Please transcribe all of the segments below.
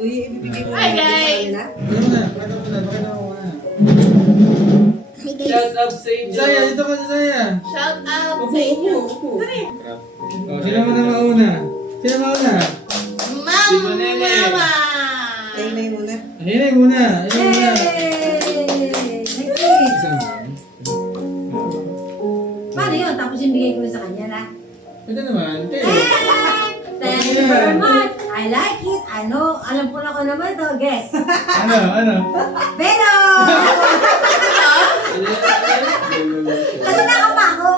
Uy, ibibigay mo Hi, na guys! sa kanila. Pakita mo na. Hi guys. Shout out sa inyo. Saya, dito ka Saya. Shout out Upo, sa inyo. upo, upo. Dali. Oh, sino mo na mauna? Sino mauna? Si Manene. Mama! Ay, may muna. Ayun muna. Ayun muna. Paano yun? Tapos yung bigay ko sa kanya na. Pwede naman. Thank you very much. I like it. Ano? Alam ko na ko naman to. Guess. Ano? Pero! Kasi nakapa ako.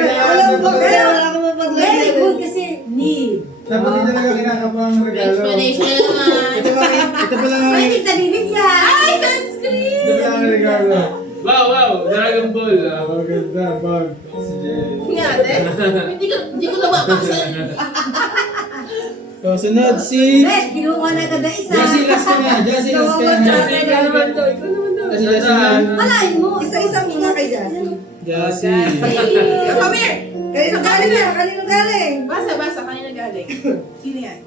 Wala mo ba kaya? Wala ka mapaglagay. Very good kasi need. Dapat hindi talaga kinakapang regalo. Explanation naman. Ito pala nga. Pwede na bibigyan. Ay, sunscreen! Ito pala ang regalo. Wow, Dragon Ball. Maganda, bag. Si Jay. Nga, hindi ko nababaksan. So, sunod si... Red, kinuha na kada isa. Jessie, last ka na. Jessie, last ka na. Ikaw naman daw. Kasi Jessie na. Malain mo. Isa-isa muna kay Jassy. Jessie. Come here! Kanino galing na? Kanino galing? Basa, kanina galing. Sino yan?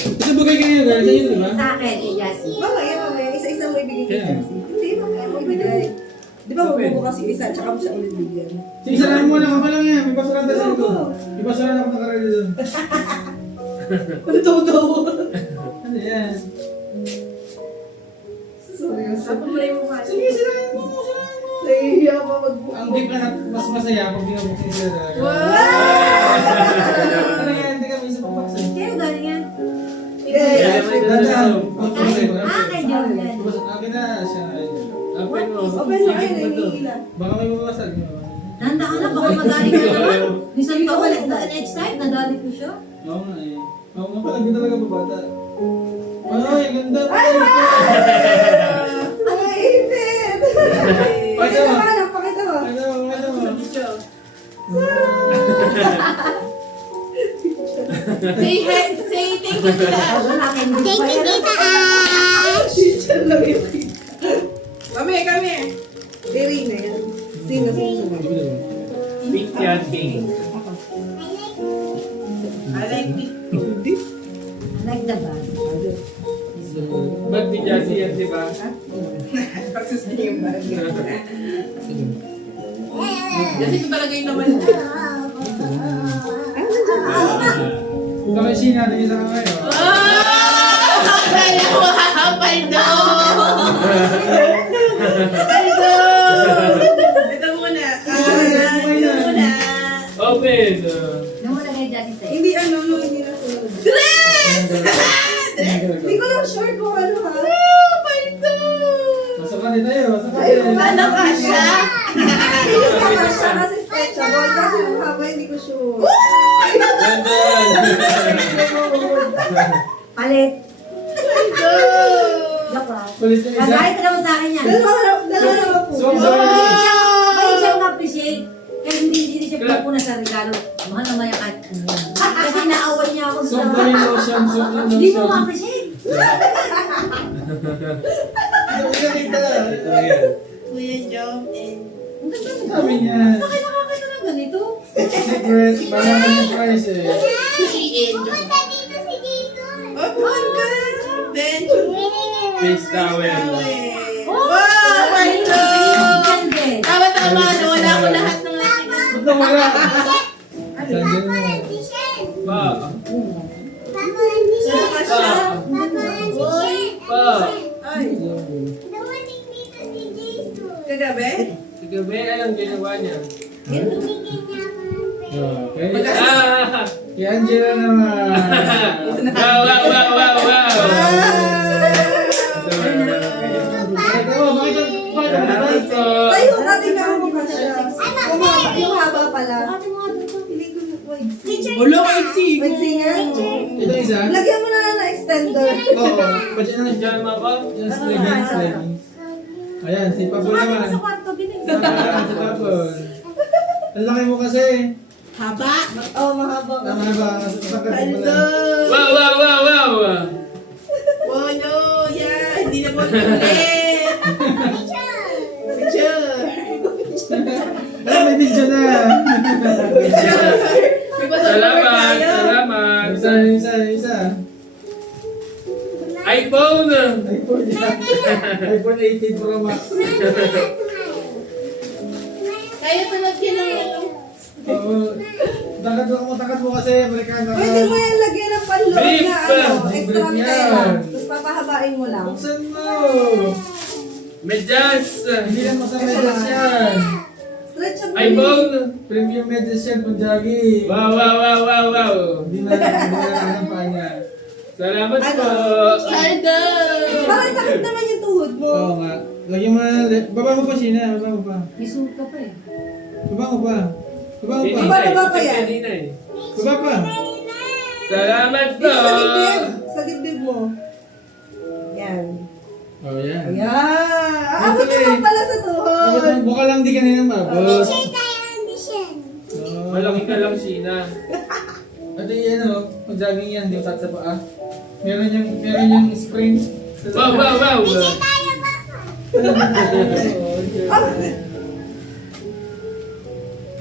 Ito bugay kayo guys. Sa inyo, di ba? Sa akin, kay Jassy. Mamaya. Isa-isa mo ibigay kay Kaya. Jassy. Hindi, mamaya mo ibigay. Di ba magbubukas yung isa, tsaka mo siya ulit bigyan. Sige, salamin muna. Kapal lang yan. May basuran tayo sa likod. May basuran ako nakarali doon. Ano daw? Ano yan? Seryoso. Pumulay mo ka. Sige, salamin mo. Salamin mo. Nahihiya pa magbukas. Ang deep na mas masaya kung binabuksin sila talaga. Wow! Ano yan? Hindi kami sa pagpaksin. Kayo galing yan. Dadaan. Kay Jordan. Akin na siya. Open mo. Open mo, ayun, nahihila. Baka may mabasag. Nanda ka na, baka madali ka naman. Minsan ka ulit na next time, nadali ko siya. Oo nga eh. Oo nga pala, hindi talaga babata. Ay, ganda. Ay, ipit! Pakita mo. Pakita mo. Ano mo? Say thank you to us. Wala kayong Thank you, tita. Teacher lang yun. Come here. Very na yan. Sino sumunod? Pink yan, pink. I like it. Like the bag. Bag ni Jassy yan, di ba? Pagsusin yung bag. Kasi ito talaga yung naman. Baka isin natin isa ka ngayon. Kaya ko hahapal doon! Ito muna. Ito muna. Open. Ano mo lagay dyan sa'yo? Hindi ano, hindi na sunod. Hindi ko lang sure kung ano ha. Masaka din tayo. Masaka Ayun, din. Ano ka siya? Hindi ko kaya siya kasi stretchable. Kasi yung haba, hindi ko sure. Ganda. Palit. Joke lang. Kulit yung isa. Kahit naman sa akin yan. Dalawa po. So, sorry. May siya appreciate. Kaya hindi siya pagpuna sa regalo. Mahal naman yung kahit ano yan. Kasi naaway niya ako Soap gawin lotion. Soap na Hindi mo lotion. ma-appreciate. Ito dito. Kuya Jom and... Ang ganda mo. Sabi niya. Bakit nakakita ng ganito? Secret. Parang yung price eh. Shein. Pumunta dito si Jason. Oh, good. Then, Face towel. Oh! Wow, my God! Ganda. Tama, no? Wala ko lahat ng lahat. Ba't na wala? Sandyan mo. Pa. Saka siya. Uy. Pa. Ay. Kagabi? Sige, be, anong ginawa niya? Okay. Ah! Kay Angela naman. Wow! Tayo, natin na ako pa siya. Yung haba pala. Hindi ko na, wait. Ulo ka iksi. Wait, singer. Ito isa? Lagyan mo na lang ng extender. Oo. Ba't yan ang Diyan, mapa? Yan, leggings. Ayan, si Pablo naman. Sa kwarto, binigay. Ayan, si Pablo. Ang laki mo kasi. Haba. Oh, mahaba ka. Tama na ba? Masakit mo Hello. pala. Wow! Oh, no. Yeah. Hindi na po ulit. Picture. Ah, may video na. Picture. May pasok. Salamat! Isa. iPhone! iPhone yan. iPhone 18 Pro Max. Kaya pa nagkinang Oo. Takad mo kasi, Amerikano ka. Pwede mo yan lagyan ng panloob Beef! na ano, Beef extra yan. tela. Tapos papahabain mo lang. Buksan mo. Medyas! Hindi lang masamedyas yan. Stretch ang iPhone! Premium medyas yan, Punjagi. Wow! Hindi na ng pa niya. Salamat po! Cardo! Parang takot naman yung tuhod mo. Oo nga. Lagyan mo na, baba mo pa, Sheena. Baba mo pa. May suka pa eh. Baba mo pa. Baba mo pa. Baba pa yan. Baba pa. Salamat po! Dito sa dibdib. Sa dibdib mo. Yan. Oh, yan. Ayan. Aabot naman pala sa tuhod. Buka lang di kanina mabot. Malaki ka lang, Sheena. At yan o, pag jogging yan, di mo sa paa. Meron yung screen. Wow!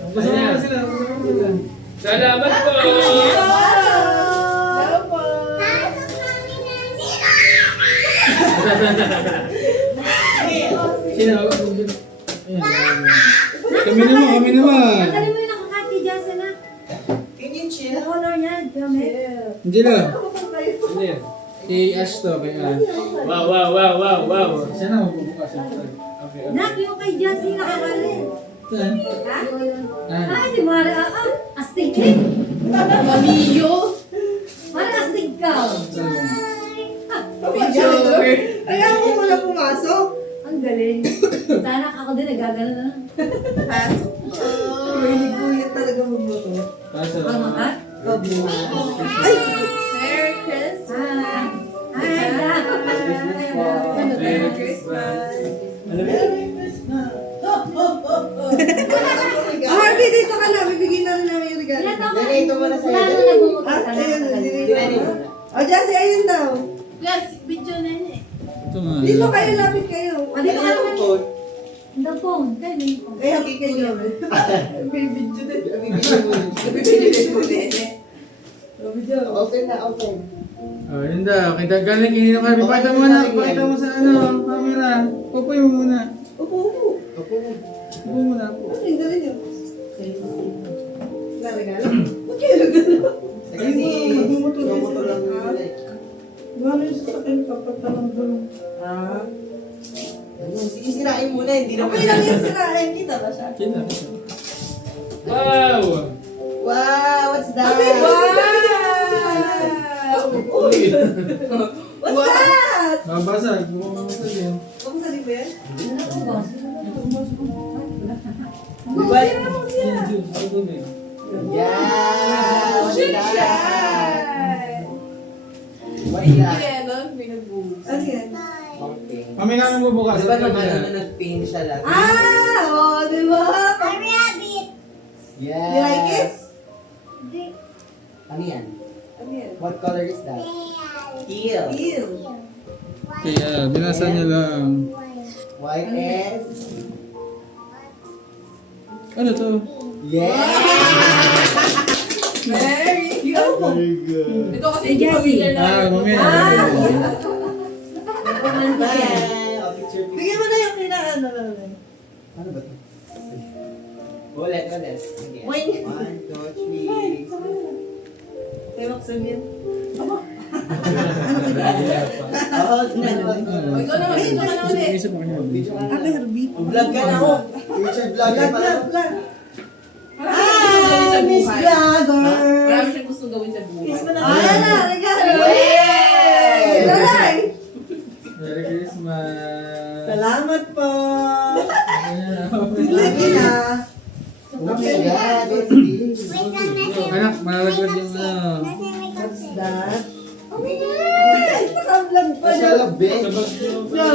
Gusto mo na sila. Salamat po! Sino? Kami naman. Tanggalin mo yung nakakati dyan sa na. Can you chill? Ang color niya, gamit. Hindi lang. Ano yan? Kay Ash to, kay Ash. Wow! Siya na magbubukas siya. Okay. Nak, yung kay Jassy nakakali. Saan? Ha? Ah. Ay, si Mara. Astig eh. Mamiyo! Mara, astig ka. Kaya mo muna pumasok. Ang galing. Tanak ako din, nagagano na. Pasok po. Kuya talaga magbuto. Kaso. Ang mga? Ay! Merry Christmas! Ay, Merry Christmas! Harvey, dito ka na. Bibigyan na rin namin yung regalo. Dito mo na sa'yo. Wala na nagmumukha Ah, ka ayun. na. Sinili mo. O, Jassy, ayun daw. Yes, video na yun eh. Ito nga. Dito kayo, lapit kayo. Dito ka naman. The phone. Kaya may phone. Eh, happy kayo. May video din. Open na, open. Oh, yun daw. Kita galing kinino ka. Pakita mo na. Pakita mo sa camera. Upoy mo muna. Upo, upo. Upo muna. Ano yung galing yun? Na regalo? Ba't kayo regalo? Kasi Magmumotor lang. Gano'n yung sasakyan kapag talong-talong. Ah. Sisirain mo na, hindi na Okay lang yung sirain. Kita ba siya? Kita. Wow! Wow, what's that? Uy! What's that? Mabasag. Bumabasag yun. Kung sa libre? Ano po ba? Diba? Yung juice. Ang tubig. Yeah, what's that? What's that? Yelo, binubus. Ano yan? Okay. Kami namin bubukas. Di ba nung ano na nag-paint siya lahat? Ah! Oh, di ba? Yeah. You like it? Ano yan? Ano yan? What color is that? Teal. Ew. Kaya, binasa niya lang. White and... Ano to? Yeah! Very good. Very good. Ito kasi Hey, hindi Jessie. pamilya na. Mamaya. Romantic yan. Bye! I'll picture. Bigyan mo na yung kinaan na lang. Ano ba ito? Ulit. Sige. Wait. 1, 2, 3. Kaya magsabihin. Oo, O, ikaw naman, dito ka naman eh. Isa pa kanya. Ate Herbie. vlog ka na ako. Future vlog ka pala. Ah, Miss Vlogger. Marami siyang gusto gawin sa buhay. Ayan na, regalo. Yay! Lalay. Merry Christmas. Salamat po. Ayan. Lagi na. Oh my God, what's this? Anak, malaglag yung ano. What's that? Oh my God! Naka-vlog pa Siya na. lang, bitch. Sabag nyo.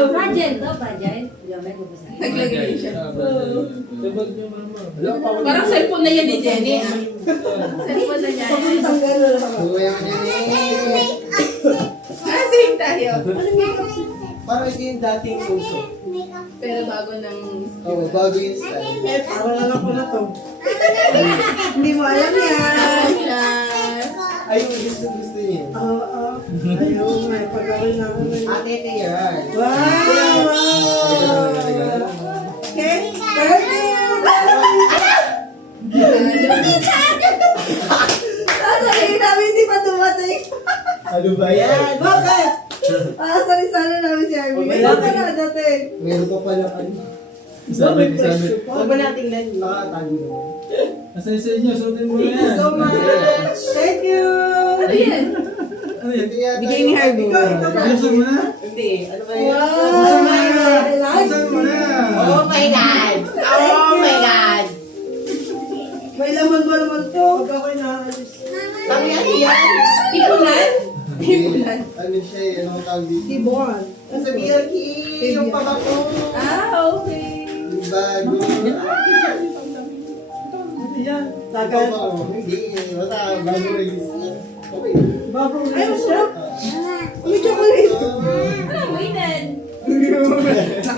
Fragile to, fragile. Gamit mo ba sa Naglagay siya. Sabag nyo, mama. Parang cellphone na yan ni Jenny ah. Cellphone na niya. Papuntang gano'n lang ako. Kuya ka na eh. Ah, same tayo. Parang ito yung dating uso. Pero bago ng Oo, bago yung style. Eh, parang alam ko na to. Hindi mo alam yan. Class. Ay, yung gusto Ayun, may pag-awin na ako. Ate ito yan. Wow! Okay? Thank you! Sasabihin namin hindi pa dumating. Ano ba yan? Bakit? Sali-sali namin si Armin. Wala Wala ka na dating. Meron pa pala ano. Isabit. Huwag ba natin lang nakatago naman? Asan sa inyo? Suotin mo na Thank you yan. so much. Thank you. Ano yan? Ano yan? Bigay ni Harvey. Ayusin mo na? Hindi. Ano ba yan? Ayusin mo na! Wow! Ayusin mo na! Oh my God! Oh my God! May laman ba naman to? Pag ako'y nakaalis. Ang yan? Ipunan? Ano siya eh? Ano ang tawag dito? Tibon. Nasa Milky! Yung pamako! Okay. Bago! Ano yan? Ito Tagal. ba ako? Hindi. Basta bago release na. Okay. Bagong release siya. May chocolate. Ano, wainan?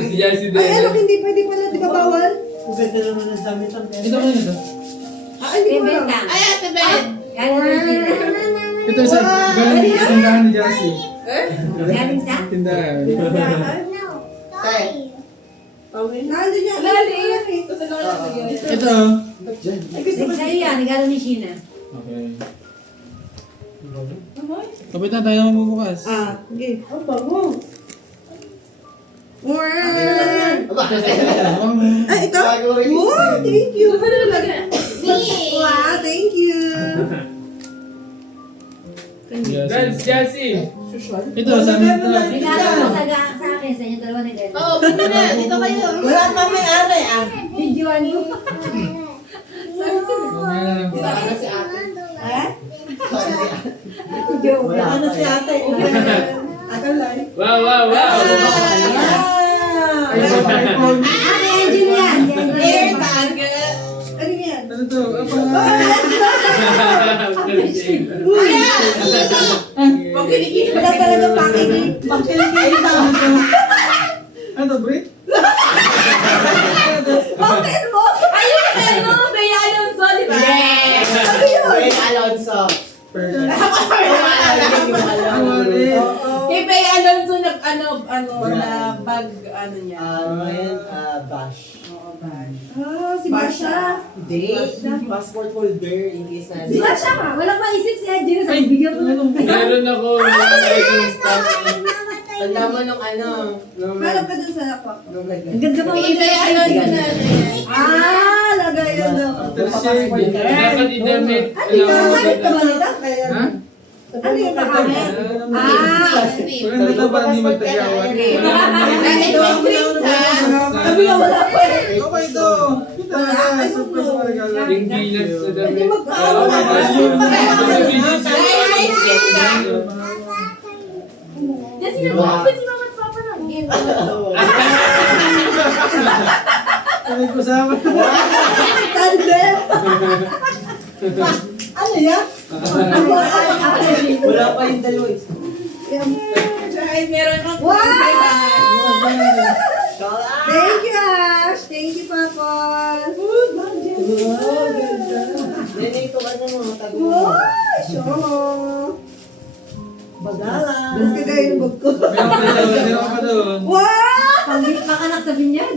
Si Jassy din. Ay, ano, hindi pwede pala. Di ba bawal? Ang ganda naman ng damit ang Ito kayo na to. Hindi ko Bebet alam. ka. Ay, Ate Ben! Galing sa Ito sa galing tindahan ni Jassy. Galing sa? Tindahan. Tay. Nandun yan. Lali! Ito sa lang natin yun. Ito. Ba't dyan? Ay, gusto ko Sa'yo yan, regalo ni Sheena. Okay. Kapit na tayo magbubukas. Okay. Ang bango. Wow! Aba! Ay, ito? Bago release Wow, na. thank you. Wow, Thank you. Dance, Jassy. Ito, sa amin ito. Regalo mo sa akin, sa inyo dalawa ni Del. Oo, pwede na. Dito kayo. Wala pa may ari Videoan mo. Sana si Ate. Wala Ano pa si eh. ate? Agal live. Wow, wow, wow. Ay, iPhone. Ano engine yan? Air tagger. Ano yan? Ano to? Pag kinikita. Wala talaga packaging. Pag kinikita. Ano, Brit? Bakit mo? Ayun, ano? Bea Alonso, di ba? Yes! Ano yun? Wait, Alonso. Perfect. Kay Bea Alonso na bag, ano niya. Ano yan? Bash. Si Basha. Hindi. Passport holder in case na. Di ba siya ka? Walang maisip si Edgar sa bigyan ko ng Meron ako mga stuff. Tanda mo nung ano. Nung Hanap ka dun sa lakwa. nung like Ang ganda pa Kay Bea Alonso na. Lagayan daw. After shaving. Dapat idamit. Ano yung kakamit ka ba nito? Ha? Ano yung kakamit? Maganda ba ni magtagawan? Sabi nga wala pa eh. Okay to. Kita na. Surprise sa regalo. Yung gilas sa damit. Hindi magkakaroon. Yan sila mga si Mama at Papa na. Ano ko sama? Tandem. Ano yan? Wala pa yung dalawa. Ay, meron kang Wow! Shout Thank you, Ash. Thank you, Papa. Then ito ano mo, tago mo. Wow! Sure. Bagala. Mas kagaya ng bag ko. Meron pa doon. Wow! pang-anak sa binyag.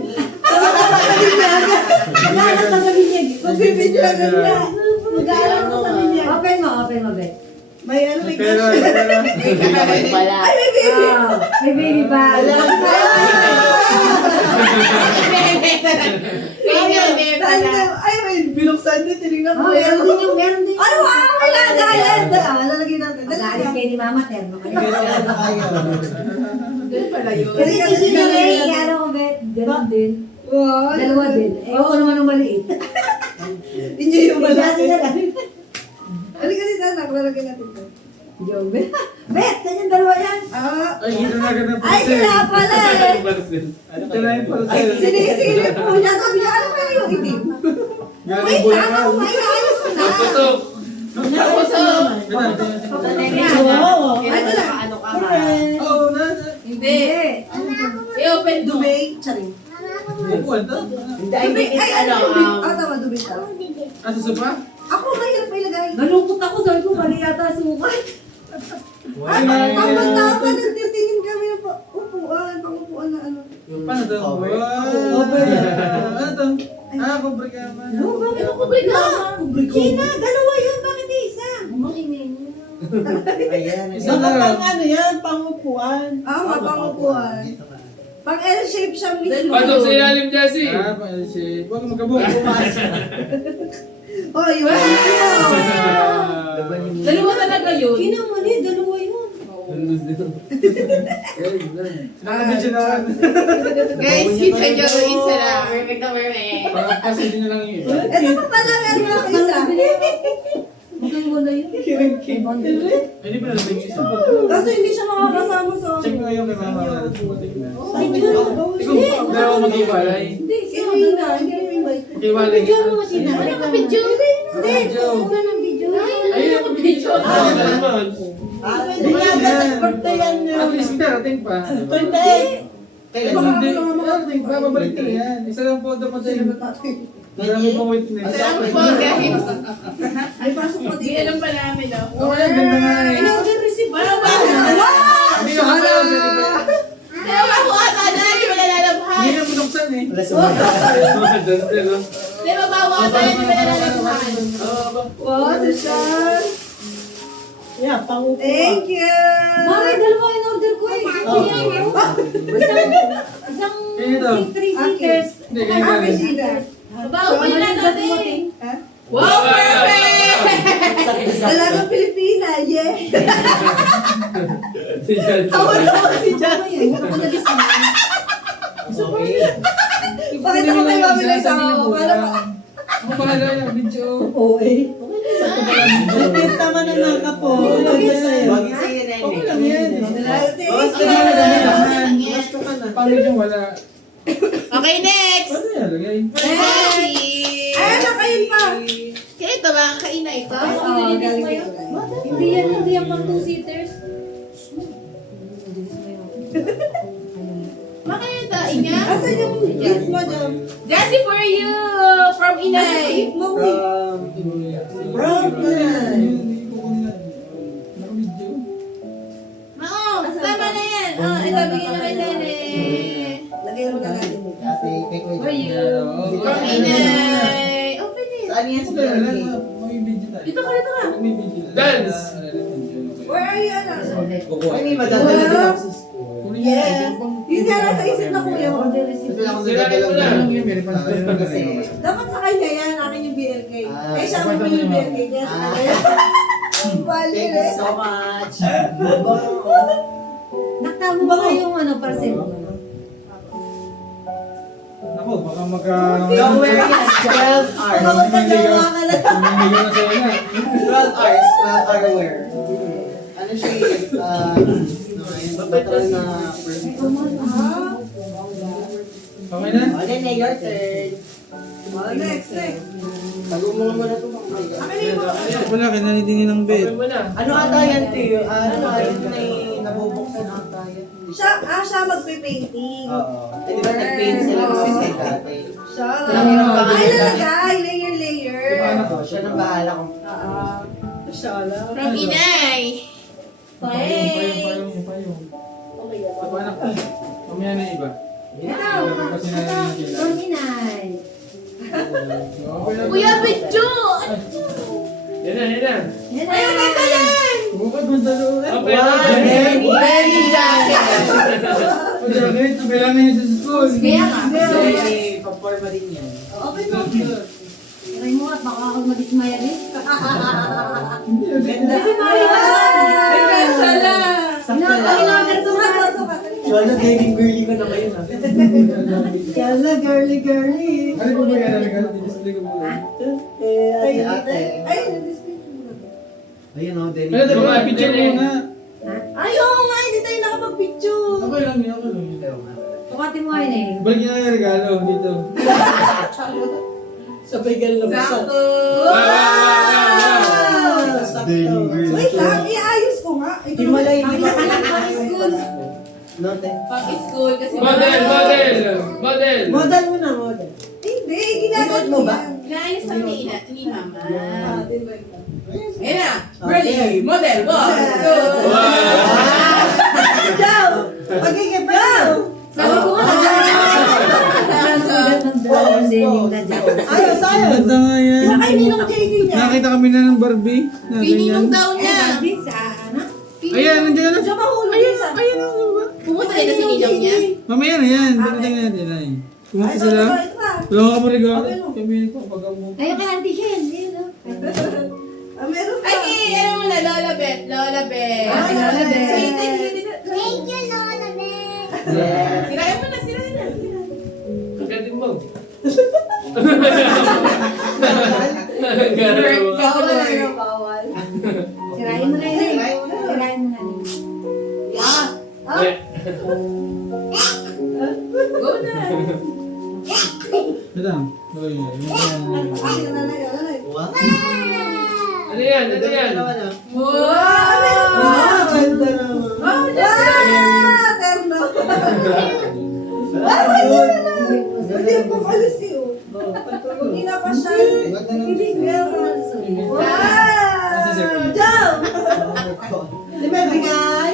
Pag-aaral ka sa binyag. Magbibidyagan niya. Mag-aaral ka sa binyag. Open mo, Bet. May ano, may Pero, crush. Pala. Ay, may baby. May baby ba? Tandem. Ay, may binuksan din. Tinignan Oh, mo. meron din. Ay, wow! May lagayan. Lalagyan natin. Nag-aalis kayo ni Mama, terno kayo. Ganyan na kayo. Doon pala yun. Kasi Kasi ano ko, Bet, ganun din. Wow. Dalawa din. Ewan ko naman ng maliit. Hindi yung Kasi malaki. na lang. Halika dito, anak. Lalagyan natin ito. Joke, Bet. Bet, ganyan dalawa yan. ay, hindi na agad ng Ay, parcel. kaya pala eh. Ito na yung parcel. Sinisilip po niya. Sabi niya, ano kaya yung itim? Galing Wait, Bulacan. tama ko. May ayos ko na. Tutok. Ay, ito na. Ano ka? Oh, na. Hindi. I-open do. Dubay. Charing. Upuan to. Hindi, I think it's ano, Tama, dubay ka. Asa sopa? Ako, mahirap pa ilagay. Nalungkot ako, sabi ko, mali yata sukat. Ano Tama-tama, nagtitingin kami ng upuan, pangupuan na ano. Paano to? Cover. Ano to? Kubre ka man. No, bakit ako kumplika? Gina, dalawa yun, bakit isa? Maingay niya. Ayan. Isang laro. Pangupuan. Pangupuan. Pang L-shape siya mismo. Pasok sa ilalim, Jessie. Paano huwag ka magkabuk. Oh, yung ano. Dalawa talaga yun. Gina, mali, dalawa yun. Nakabidyo na. Guys, kita nyo, isa lang. Perfect na perfect. Kasi hindi na lang yung iba. Ito pa pala, meron ako isa. Magkano wala yun? Hindi pa nalabig yung isa. Kaso hindi siya makakasama sa Check mo yung kay mama. Tingnan. Hindi. Pero mag-iwalay. Hindi, si Rina, hindi rin invite. Mag-iwalay. Ano mo sina? Ano ka video? Hindi, wala ng video. Ayun ang video. naman. At least darating pa. Kailan? Hindi. Darating pa. Babalik ka na yan. Isa lang photo pa tayo. Marami pang witness. Salamat po, guys. Ay, pasok ko Hindi dito. alam pa namin, no? Oo, yan. Ganda nga eh. In-order receipt. Wow! Hindi yung kapal. Kaya makuha ka na, hindi mo nalalabhan. Hindi na binuksan eh. Dancer, no? Hindi mabawa ka na, hindi mo nalalabhan. Wow, si Sean. Thank you. Mare, dalawa yung order ko eh. Isang Ito. three-seaters. Hindi, ganyan rin. Mabawa pa yun natin. Wow, perfect! Dalagang Pilipina, yeah. Si Jessie. Si Justin. Pakita ko kay Mami Liza ako. Para ma... Ako pala dahil ang video. Tama na naka po. Bagay sa'yo, Okay lang yan. Thank you. Gusto ka na. Paano yung wala? Okay, next! Paano yan? Lagay? Ay, nakain pa. Kaya ito ba? Kain na ito? Ay, nilinis mo yun? Hindi yan pang two-seaters. Makayatain niya? Asan yung gift mo dyan? Jessie for you! From Asan yung Inay! gift mo, wait? Hindi ko kunin yan. Naka-video. Oo, tama na yan. Oh, ito, bigyan na kay Nene. Lagyan mo na natin. Ate, take away. For you. From Inay. Open it. Saan yan? Sige, lang. May video tayo. Dito ka, dito ka. May video tayo. Dance! Where are you, Anas? Ay, may madadala din ako sa school. Yes. Yun nga nasa isip na kuya ko. Kasi ako Sirain mo na. Kasi, Dapat sa kanya yan, akin yung BLK. Ah, Eh, siya ang bumili yung BLK. Kaya sa kanya. Bali thank eh. you so much. Naktago ba yung ano, parcel mo? Ako, baka magka... Don't wear it. 12 hours. Bawat nagawa ka na. Tumimigil na sa'yo na. 12 hours. 12 hour wear. Ano siya batal na Okay na? Okay na, your turn. Next. Tago mo nga muna ito mga kaibigan. Akin na yung Wala, kinanitingin ng bed. Open mo na. Ano ata yan, Tiyo? Ano yan? May nabubuksan ata yan. siya magpe-painting. Oo. Eh, di ba nag-paint sila kasi sa dati? Siya. Alam niyo naman Ay, bakit? lalagay. Layer. Siya nang bahala kung... Siya lang. From Inay. Payong. Ito anak ko. Mamaya na iba. Kasi na yung kila. From Inay. Kuya, video! Yan na, yan na. Yan Ay, na. ganda yan! Bukod mo dalo. Open Wow, na. Benny! Benny jacket! Pagkakit, sabay lang na yun sa school. Kaya nga. Kasi, paporma din yan. Open mo. Try mo at baka ako madismaya din. Ganda. Siya lang. In-order ko nga. Shola, gaming girly ko na kayo na. Siya girly. Ano po ba yan? Display ko po. Ate, ate. Ay, na-display ko muna. Ayun o, Denny. Ano, diba? Picture mo na. Ay, oo nga, hindi tayo nakapag-picture. Okay lang yun, okay lang yun. Sukatin mo ayun eh. Balik niya na yung regalo dito. Sabay ganun na Sakto! Gaming girly. Wait lang, iayos ko nga. Ito Himalay. naman. Pang school. Note. Pang school kasi... Model! Model mo na, model. Hindi, ginagawa Isuot mo ba? yan. Inaayos lang ni Mama. Tinry ko. Ayan na. Ready, model, 1, 2, Go! Pagiging go! Sabi ko nga, Ayos, ayos. Ganda nga yan. Saka hindi ng JD niya. Nakita kami na ng Barbie. Na Pininong ganyan. daw niya. Ayan, nandiyan na. Diyan mahulog isa. Ayan na ba? Pumunta na sa ilaw niya. Mamaya na yan. Darating natin ay. Pumunta sila. Ito na. Wala ka mo regalo. Kami ko pag mo. Ayun ka nanti siya, yun, no? Meron pa. Ay, ano mo na, Lola Bet. Lola Bet. Ay, Lola Bet. Say thank you. Thank you, Lola Bear. Sirayan mo na, sirayan na. Kagatin mo. Bawal na yun, bawal. Sirayin mo na yun. Sirayin mo na yun. Yeah. Go na. Ito lang. Gawin niya. Ay, ano na yun, ano na yun? Wow. Ano yan? Ano yan? Wow, ganda naman. Ah, terno. Hindi po alis yun. Hindi na pa siya. Hindi meron. Wow! Jump! Di ba bigay?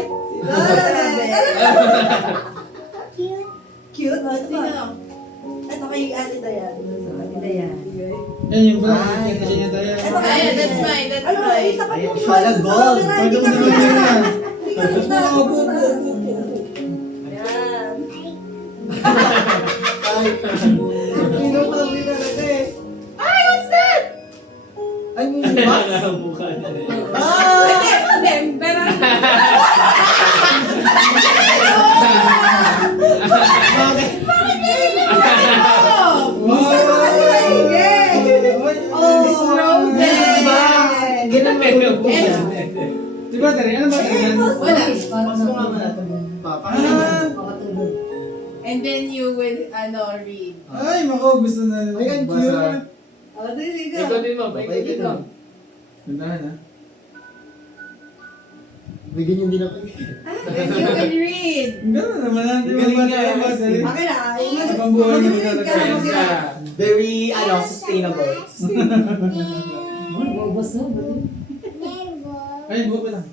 Cute, no? Ito kay Ate Dayan. Dayan. Yan yung pala. Kita siya niya tayo. Ayan, that's mine, that's Ano, mine. isa pa Ayan, po. siya na gold. Hindi ka Pagod na kita. yan. Hindi ka kita. Ayan. Pinupamili talaga eh. Ay, what's that? Ay, may box. Mukha na rin. Hindi, pero... Di ba, Tari? Ano ba ito yan? Wala. Box mo nga muna ito. Papa. And then you will, read. Ay, mako, gusto na Ay, ang basa. cute. Oh, dili ka. Ikaw din mo. Ikaw din mo. Gandahan, ha? Bigyan yung din ako. Then you will read. Gano'n naman, ha? Di ba Galing ba nga, tayo ba, Tari? Akin na. Pambuhay na Mag-read ka. talaga. Mag-read. Very, sustainable. Bobos, no? Ay, buka lang.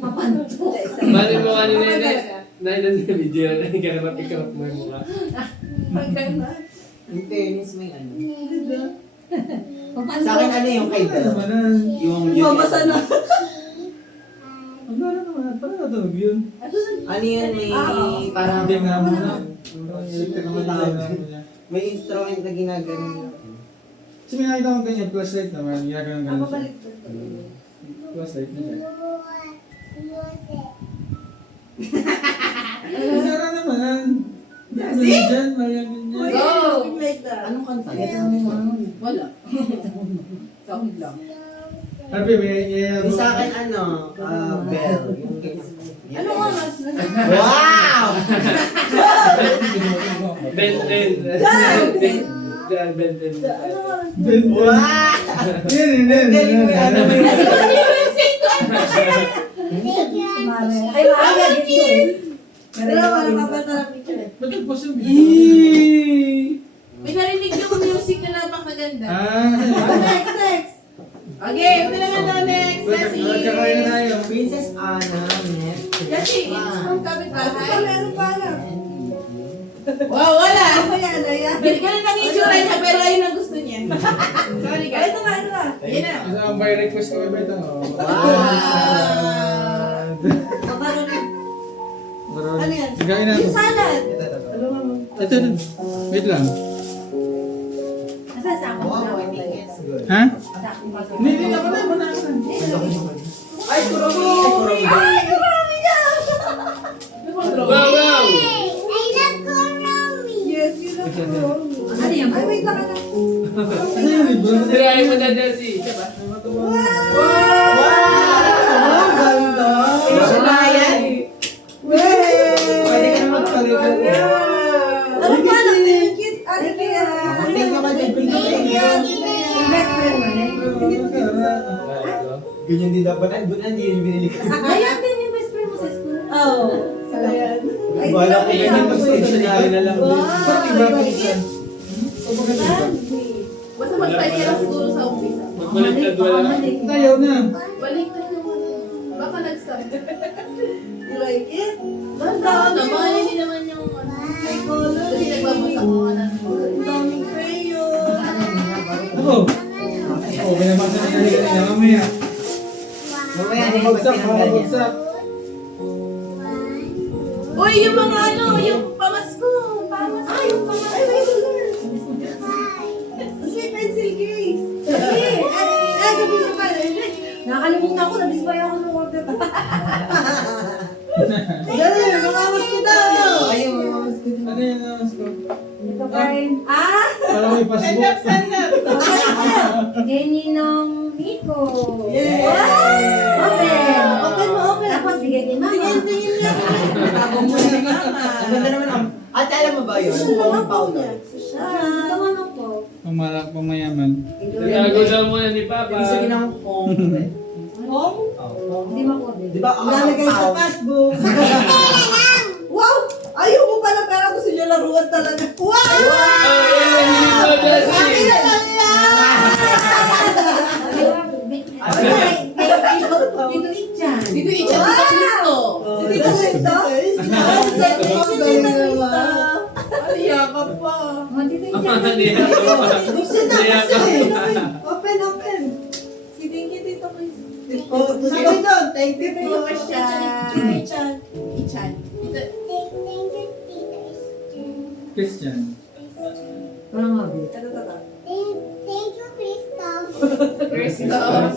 Papanto. Mali mo kanina yun. Nailan sa video. Hindi ka naman pick up mo yung mukha. In fairness, may ano. Papanto. Sa akin, ano yung kay Ano Bel? naman, ha? Yung Mabasa na. Ang gano'n naman, parang natunog yun. Ano yun, may parang... Hindi nga mo na. Parang electric naman tayo na niya. May instrument na ginagano. Kasi may nakita akong ganyan, flashlight naman, ginagawa ng Ako gano'n siya. balik. Flashlight na siya. Ang gara naman, ha? Mali dyan, mali ang ganyan. Go! Like that. Anong kanta yun? Wala. Sound lang. Harvey, may Yung sa akin, Bell. Yung kay... Ano nga mas? Wow! Ben 10. Ben 10. Ano nga mas? Wow! Yan, yan, Galing mo yan. Ay, maaga dito eh. Wala, wala kapata na picture eh. Ba't nagpost yung May narinig yung music na napakaganda. Next, next. Okay, ito na daw next. Magkakain na tayo. Princess Anna, next. Kasi, it's from Ito, kapitbahay. meron pa na. Wow, wala. Ako yan, ayan. Ganun lang yung itsura niya, pero ayun ang gusto niya. Sorry Ay, guys. ito na, ito na. Ayun na. Ang by request ko iba ito. Macaroni. Ano yan? Gagawin natin. Yung salad. Ito, ito. Wait lang. Nasaan sa ako? Wow, I think it's good. Ha? Sa ako pa. Hindi ako na. Manasan. Ay, kurami! Ay, marami niya! Wow, wow! Yes, you love macaroni. Ano yan? Ay, wait lang, anak. Ano yung libro? Tirahin mo na Desi. Wow! Ang ganda! Siya ba yan? Pwede ka na magpalibot. Ano ba, anak? Thank you. Ate Kaya. Thank you ka din. Best friend mo na eh. Ganyan din dapat. Ay, bunan din yung binili ko. Ayan din yung best friend mo sa school. Oh, ayan. Ay, Wala ko Ganyan pag stationary na lang. Ba't iba po siya? Basta mag-try lang siguro sa umpisa. Magbaliktad wala. Ayaw na. Balik na naman. Baka nag-stop. You like it? Ganda naman, hindi naman yung May color. kasi nagbabasa ko nga ng Ang daming crayon. Ako. Oo, binabasa na kanina kanina. Mamaya. Mamaya na yung Mabagsak, mabagsak. Uy, yung mga ano, yung pamasko. Pamasko. Ay, yung mga ay, may color. Kasi pencil case. Sabi ko pa. Nakalimutan ko, nabisbay ako ng order. Yan, mga mosquito. Ayun, mga mosquito. Ano yan? Ano? Ito pa rin. Ah! Parang may passbook. Kay Ninong Nico. Yay! Open! Open mo, open. Tapos bigay kay Mama. Tingin nga. Tapos mo si Mama. Ang ganda naman ang... At alam mo ba yun? Social Foam lang po powder. niya. Social. Ah, tama na po. Pamarak, pamayaman. Nagago daw muna ni Papa. Ibig sabihin ng foam. Home? Oh. Hindi makuha Di ba? Ang Lalagay sa passbook. Wow! Ayaw mo pala pero gusto niya laruan talaga. Wow! Oh, yeah! Dito, Akin Jessie! na lang Dito Ichan. Dito i-chat ka Cristo. Hindi ka gusto? Hindi ka gusto. Ay, yakap pa. Oh, Dito Ichan. Buksin na, Kaya buksin. ka- Open, open. Si Dinky dito ko. Oh, sabi doon, thank you Dito po. yung chat. Chan. I-chat. Dito. Christian. Parang mabi. Thank you, Christoph. Cristo. Tala,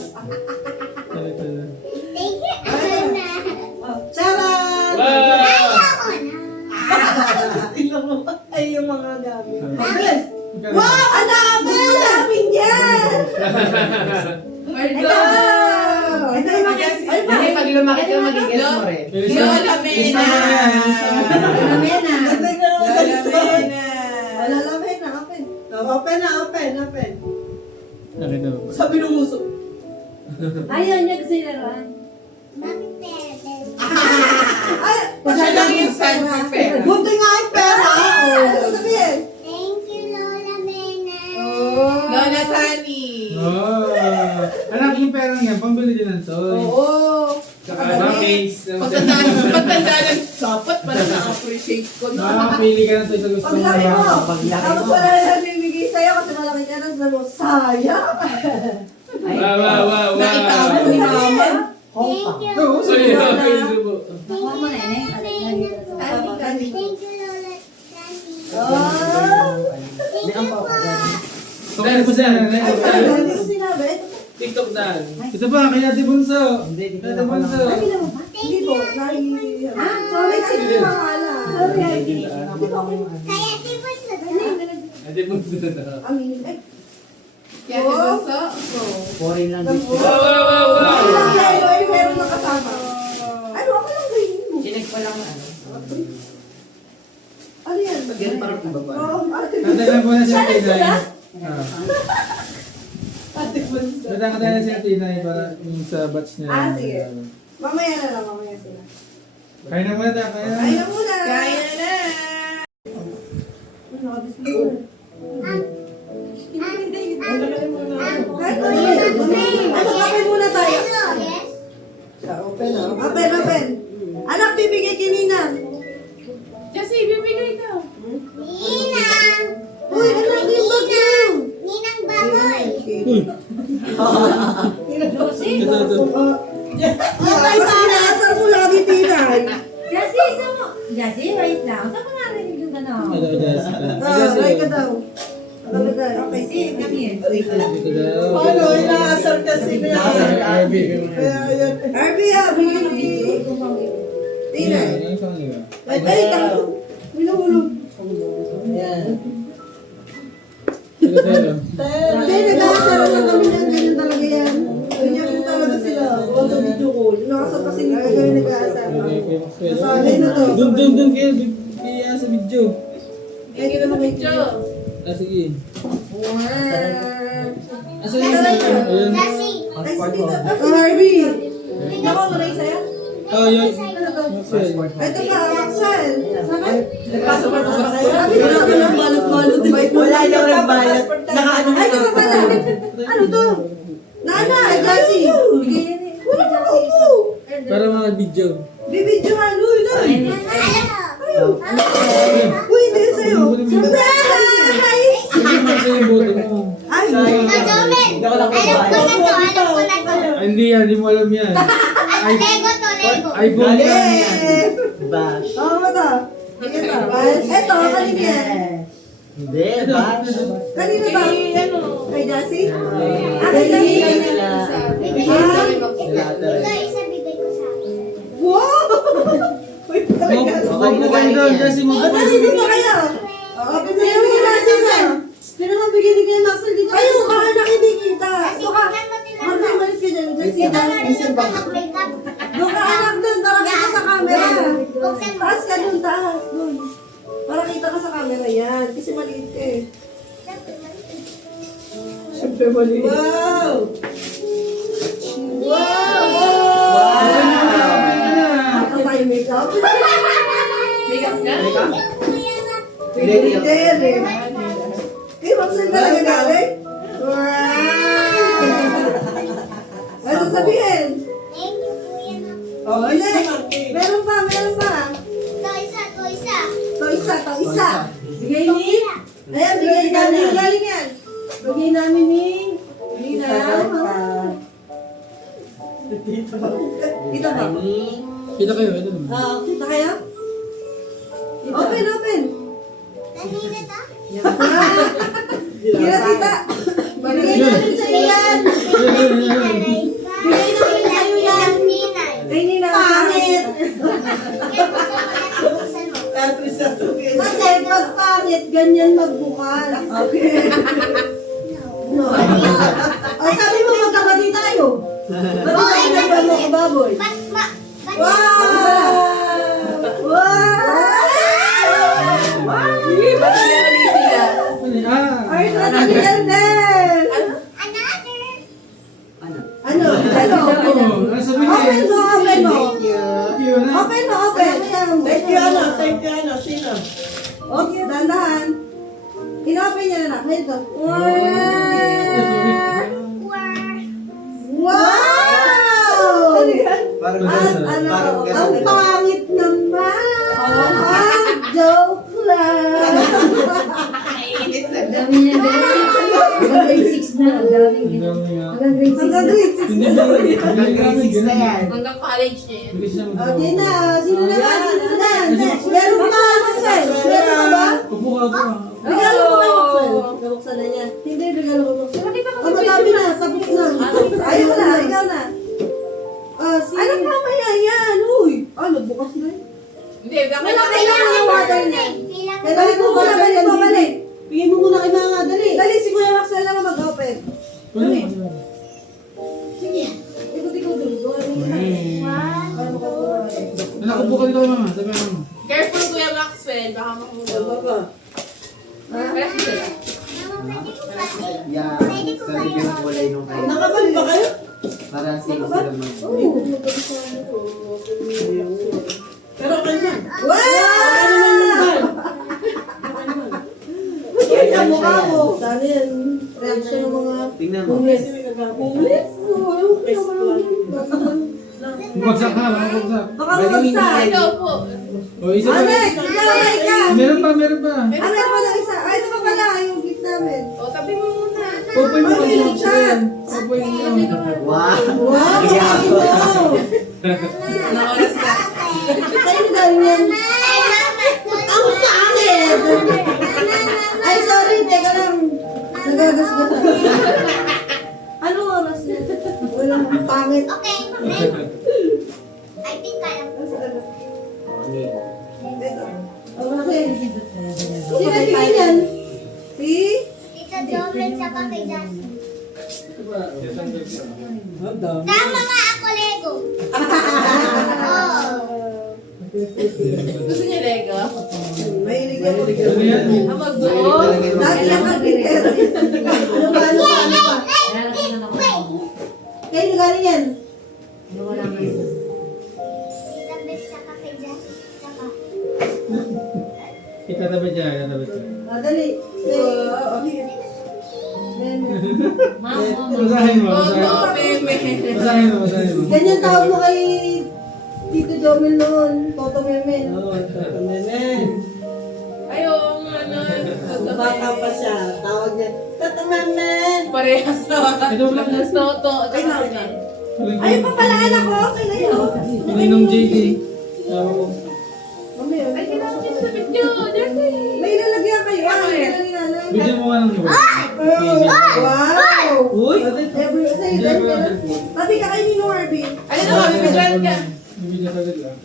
tala. Thank you, Anna. Charan! Wow! Ay, yung mga gamit. Magkano? Wow! Ang dami! Ang dami yan! Margo. Ito yung mga... Ay, Hindi, pag lumaki ka, magigets mo rin. Lola Mena. Mena. Ganda ka naman sa listahan. Mena. Wala lamin na, open. Open na, open, open. Nakita mo ba? Sabi ng uso. Ayaw niya kasi laruan. Bakit pwede? Ay, Kasi lang yung sign for pera. Buti nga yung pera. Ano sabihin? Thank you, Lola Mena. Lola Tani. Oh. Anak, yung pera nga, pambili din ng toys. Oo. Saka buckets. Pagtandaan dapat para na-appreciate ko. No? Makakapili ka ng toys sa gusto mo. Paglaki mo. Paglaki Tapos mo. wala na bibigay sa'yo kasi malaki ka na sa mo. Sayang. Wow, wow, wow, Nakitago wow. ni Mama. Thank you. Oo, So, yun, okay, subo. Nakuha mo na yun eh. Thank you, Lola Tani. Oh. Hindi, ang papa. Kaya po siya. Ay, hindi ko sinabi. TikTok dan. Ito ba, kaya di bunso. Hindi, hindi Kaya na di bunso. Ay, ginawa ba? Hindi po. Nahihiya. Ah, sorry. Ay, sino yung pangalan? Kaya tipos na doon. Ate mo na. Amin. Ay, Kaya Tibuso. Foreign lang dito. Wow, wow, wow, wow. ay, lang tayo. Ay, meron na kasama. Ano, ako lang ganyan mo. Chinek pa lang ano. Ano yan? Yan parang ibaba. Ate Kanta lang po na siya Siya Tinay. sila? Ah. Ate Bunso. Kanta na siya Tinay para yung sa batch niya. Ah, sige. Mamaya na lang, mamaya sila. Kaya na muna, kaya na. Ay, na muna. Kaya na. Nakadisplay. Ano, open muna tayo. Yes. Open na. Open, open. Anak, bibigay kay Ninang. Jessie, bibigay daw. Ninang. Uy, anak, yung bag niyo. Ninang baboy. Uy, Josie? ito, ito. Ay, pinaasar mo lagi, Tinay. Josie, saan mo? Josie, wait lang. Saan mo narinig yung gano'n? Ito, Jessica. Ay, ka daw. Nakalagay. Okay, sige, come here. Ito daw. Paano? Inaasar kasi na. Inaasar ka, Arby. Kaya yan. Arby, bigyan mo. Tinay. Ano sa kanila? Ay, tango. Minuhulog. Yan. Ito sa'yo. Hindi, nag-aasara na kami yan. Ganyan talaga yan. Ganyan talaga sila. O, sa video call. Nakasal kasi nito. Kaya nag-aasara. Nasanay na to. Dun, kaya sa video. Kaya kita sa video. Ah, sige. Wow. Asan yung ayun. Lassie. Ay, sige. Harvey. Tingnan mo, malay sa'yo. Oh, yun. Ano to? Ito pa, Maxwell. Saan? Nagpassport na ba kayo? Sabi ko sabi ng balot-balot. Wala daw nagbayad. Nakaano Ay, ito pala. Ano to? Nana, Jassy. Bigay yan eh. Wala Bigay ako. si isa. Para mga video. Bibidyo nga, Luy. Ano? Uy, hindi sa'yo. Surprise! Hindi mo kasi yung boto mo. Ay, Kajomen! Hindi ako lang Alam ko na to, alam ko na to. Ay, hindi yan, hindi mo alam yan. Lego to, Lego. Ay, boto yan. eh. Bash. Oo ba to? Ito, kanina yan. Hindi, bash. Kanina ba? Kay Jassy? Ah, Kay kay Jassy. Jassy. Sila. Ito, isa bigay ko sa akin. Wow! Uy, talaga. Opo kayo doon kasi mo. At nandito ba kayo? Oo, pinsayo ni Jassy na. Pero mabigyan ni kayo Maxwell dito. Ayun, baka nakikita. Kasi Baka, kailan mo nila Marjorie, malis ka dyan. Jassy, Ito na Jassy. rin yung makeup. Doon ka anak doon, para kita sa camera. Buksan mo. Taas ka doon, taas. Doon. Para kita ka sa camera yan. Kasi maliit ka eh. Siyempre maliit. Wow! Wow! Ako tayo makeup. Makeup ka? Glitter eh. Eh, Maxwell talaga galing? Wow! Ano sabihin? Thank you, Kuya. Oh, hindi. Meron pa, meron pa. To isa, to isa. To isa. Bigay ni? Ayan, bigay namin. Galing yan. Bigay namin ni Nina. Dito ba? Kita kayo, ito naman. Kita kayo? Open. Kanina to? Kira tita. Bigay namin sa iyan. Bigay namin sa iyo yan. Ninay. Kay Nina. Pangit. Buksan mo. Kasi pag pangit, ganyan magbukas. Okay. No. Ay, sabi mo magkabati tayo. Ba't tayo nagano ka baboy? Wow! Hindi, ba't nilali sila? Ay, natanggal din! Ano? Ano sabihin? Open mo! Yun na. Open! Thank you, sino? Oops, dahan-dahan. Inopen niya na na. Ito. Wow! Parang Ang pangit naman! Joke lang! Ang dami niya, hanggang grade 6 na. Ang daming ito. Hanggang grade 6 Hanggang na. grade 6 Hindi na. ba? Hindi na yan. Hanggang college niya yan. Bilis naman. Okay na. Sino naman? Meron pa, Maxwell? Meron pa ba? Upo ka, upo ka. Regalo ko kay Maxwell. Nabuksan na niya. Hindi, regalo ko Maxwell. Madami na. Tapos na. Ayaw na. Ikaw na. Ano pa maya yan? Uy! Nagbukas na yun. Hindi, bakit Wala kailangan ng water niya. Balik mo muna, balik. Bigyan mo muna kay mga dali. Dali, si Kuya Maxwell naman mag-open. Dali. Sige. Ikot-ikot dun. Anak, upo ka dito kay mama. Sabi ka mama. Careful, Kuya Maxwell. Baka mahulog. Kaya sila. Yeah, sabi ko yung kulay nung kayo. Nakabalik ba kayo? Para safe sila mag... Pero kayo na. Wow! Ang mukha mo. Sana yan. Reaction ng mga Tingnan mo. pulis. Pulis? Bumagsak ha, bumagsak. Baka lumagsak. Ikaw po. O, isa pa. Alex, ikaw. Meron pa. Meron pa ng isa. Ay, ito pa pala. Yung gift namin. O, tabi mo muna. Upoy mo kasi Ay, Maxwell. Upoy mo. Wow! Wow! Yeah. Anong oras na? Sa'yo na galing yan. Ang pangit! Ay, sorry. Teka lang. Nagagasgas ako. Ano oras na? Walang pangit. Okay, I think kaya ko. Sino bigyan yan? Si? Tita Joven sa kay Daddy. Tama nga ako, Lego. Oh. Gusto niya Lego? Mahilig ako. Ano yan? Ang magbuo? Dati lang ang Peter. Ano ba? Nalalakihan ako. Kayo galing yan? Wala nga yun. Tita Beth sa kay Itatabi dyan, itatabi dyan. Dali. Basahin mo, basahin mo. Basahin mo, basahin mo. Ganyan tawag mo kay Tito Jomel noon. Toto Memen. Oo, Toto Memen. Ayaw nga na. Bata pa siya. Tawag niya, Toto Memen. Parehas na. Ito lang. Toto. Ay, ayun pa pala anak ko. Okay na yun. Ninong JD. Tama ko. Mamaya. Ay, kailangan din sa video. Jesse. May ilalagyan kayo. Bigyan mo nga ng iba. Wow! Uy! Every say Bigyan mo that. ng iba. Sabi ka kay Nino Arby. Ano na, bibigyan ka. Bibigyan ka lang.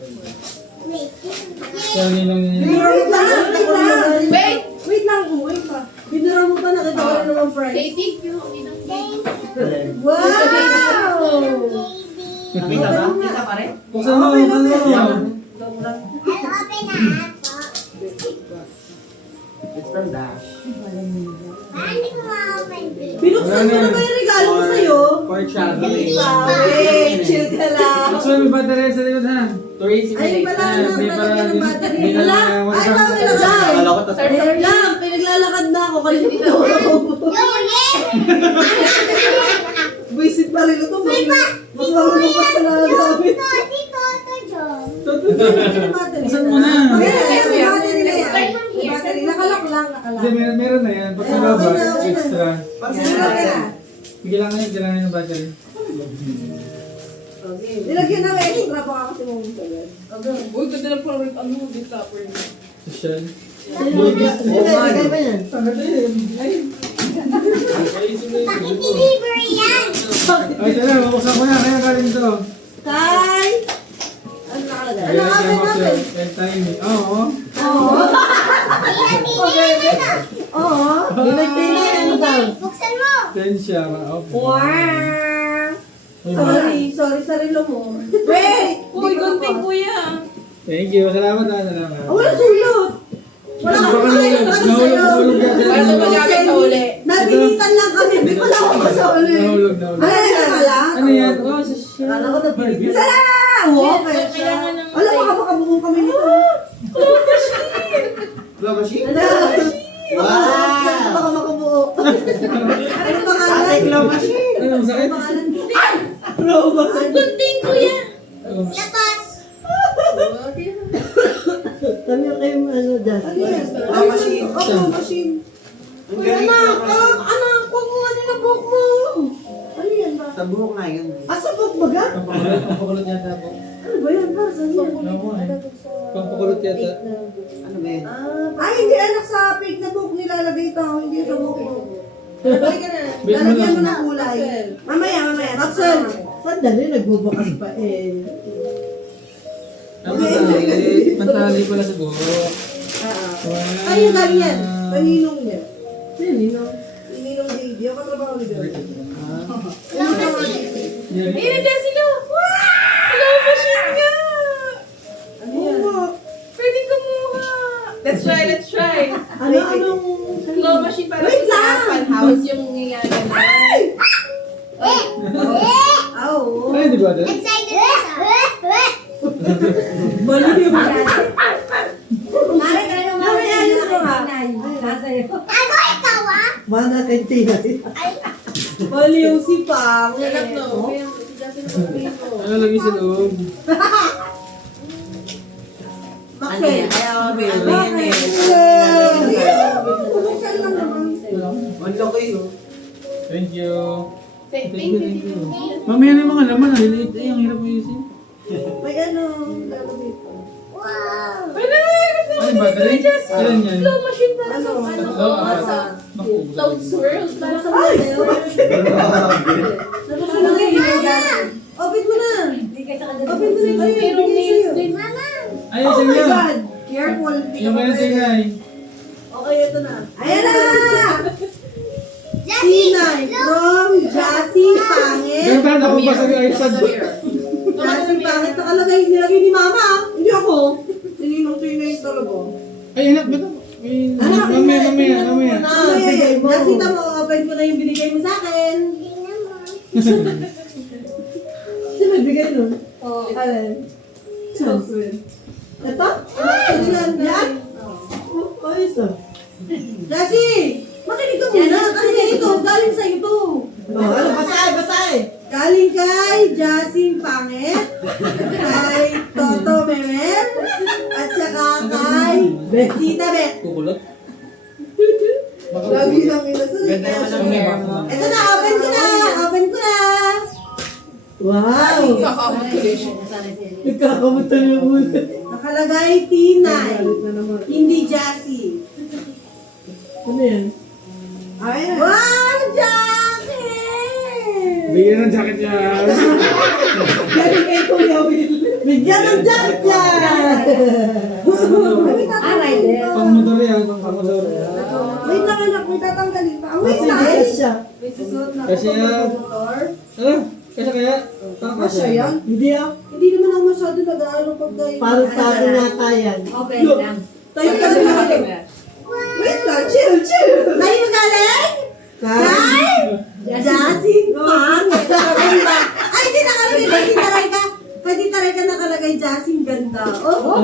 Wait. Kaya ninong Wait lang. Wait. Wait lang. Wait pa. Binura mo pa nakita ko rin naman price. Say thank you. Thank you. Wow! Nakita ba? Kita pa rin? Buksan mo, buksan mo. I'll open na. It's from Dash. Paano ko ma-open this? Binuksan mo na ba yung regalo ko sa'yo? For traveling. Wait, chill ka lang. Buksan mo yung battery sa likod ha. Tourism Ay, wala na. Hindi pa Talagyan ng battery. hindi na Wala. wala Ay, pa- wala lang. Akala ko tas Ayun lang. Pinaglalakad na ako. Kalimutan ko. Yuli! Visit pa rin ito. Mas mamulupas na lang namin. Si Toto John. Buksan mo na. Ayan, may battery na Let's start yan. from May here. battery. Nakalak lang, nakalak. Hindi, meron na yan. Pag nababa, Okay na, okay na. extra. Siguro ka na. Bigyan lang ngayon ng battery. Nilagyan na may extra baka kasi mong Uy, ganda ng favorite. Ano mo din topper niya? Social. Bigay ba yan? Pag-deliver yan! Ay, tala, mabuksan ko na. Kaya galing ito. Tay! Ano nakalagay? Ano Kaya open siya natin? time. Oo. Oo. Oo. Buksan mo! Then siya. Wow! Sorry sa relo mo. Wait! Uy, gunting kuya. Thank you. Salamat na. Salamat. Wala sulot! Wala Baka kang nahulog. Nahulog ka dyan. Para ito magamit sa uli. Nabinitan lang kami. Di wala ako sa uli. Nahulog. Ay, nakala? Ano yan? Oh, sa siya. Akala ko nabinitan. Sana! Okay siya. Kailangan ng- Wala, baka makabukong kami nito. Claw machine? Ano? Wow! Baka makabuo. Ano pangalan? Ate, claw machine! Ano, sakit? Pangalan? Gunting kuya. Tapos! Ano yan? Claw machine. Claw machine. Ang galing claw machine. Anak, huwag mo ano na buhok mo. Ano yan ba? Sa buhok nga yun. Sa buhok baga? Pampakulot yata ako. Ano ba yan? Para saan yan? Pampakulot yata. Ano ba yan? Ay, hindi anak sa fake na buhok nilalagay ito. Hindi sa buhok mo. Lalagyan mo ng kulay. Mamaya. Rapsel. Sandali, nagbubukas pa eh. Ang matali. Matali pala sa buhok. Ay, yung galing yan. Paninong niya. Sino? Paninong JD. Yung katrabaho ni Galing. Yan. Ayun na sila. Claw machine nga. Ano yan? Pwede kumuha. Let's try. Anong... Claw machine para Wait sa lang! fun house yung ngayaganan. Aw. Ay, di ba? Dad? Excited ka sa... Baliw. Mare, ano nga? Mare, ayos mo nga. Nasa iyo. Ano ikaw ah? Mana kay Tina. Baliw si Pang. Sarap no. Kaya tigasin mo dito. Ano lagi sa loob? Maxwell. Bakit? Buksan lang naman. Ang laki yun. Thank you. Thank Thank you. you. Mamaya na yung mga laman. Ang liliit eh. Ang hirap ayusin. May ano, lalagay pa. Wow! Wala! Ano yung battery? Ilan yan? Claw machine para sa Ano? ano? Tatlo, Sa Naku. Cloud Swirl. Para sa Ay! Grabe. Napakalagay yun. Open mo na. Hindi ka sa kadali. Open mo na. Ay, Pero bigay nails sa'yo. din. Ay, Oh sa my inyo. God. Careful. Hindi ka Yung mga pa pwede. tingay. Okay, ito na. Ayan na! Jessie! Tinay from Jassy Pangit. Ganda na ako pa sa iPad. Jassy Pangit. Nakalagay, nilagay ni Mama. ah. Hindi ako. Sininong Tinay talaga. Ay, anak, ba't ako? Mamaya. Mamaya yan. Jassy, tamo, open ko na yung binigay mo sa akin. Tingnan mo. Sino nagbigay nun? Alin? Maxwell. Ito? Maxwell yan. Yan? Ayos ah. Jessie! Makinig ka muna kasi ito, galing sa ito. Oh, ano, basahe. Galing kay Jasmine Pangit, kay Toto Memel, at saka kay Tita Bet. Kukulot. Lagi lang inasunod. Ganda naman ang hair mo. Ito na, open ko na! Open ko na! Wow! Nagkakamutan na muna. Nakalagay Tinay, Galit na naman. hindi Jassy. Ano yan? Wow, jacket! Bigyan ng jacket niya. Galing kay Kuya Will. Bigyan ng jacket yan! Aray, there. Pang-motor yan, pang-motor. Wait lang anak, may tatanggalin pa. Wait Kasi lang! bigas siya. May susunod na Kasi ako yan. motor. Ano? Kasi kaya? Masya yan? Hindi ah. Hindi naman ako masyado nag-aano pag kayo. Para sa akin yata yan. Okay lang. Tayo ka na. Wait lang, chill. Tayo magaling? Kay? Jasin Pang. Ay, hindi nakalagay. Kay Tita Ray ka nakalagay. Jasin ganda. Oh,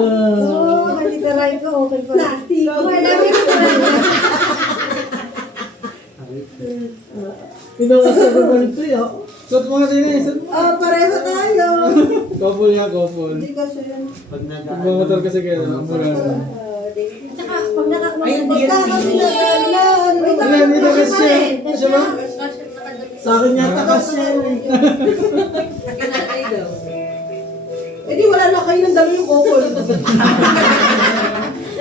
kay Tita Ray ka. Okay pa. Plastic. Pinakasal ko ito yun. Suot mo nga din eh. Suot mo. Pareho tayo. Couple niya, couple. Hindi ka siya yan. Pag-motor kasi kaya. Ang mura. Tsaka, pag nakakuha sa Magkakasilalan. Wait lang. Wala, dito kasi. Kasi ba? Sa akin yata kasi yan eh. Eh di wala na kayo ng dalo yung couple.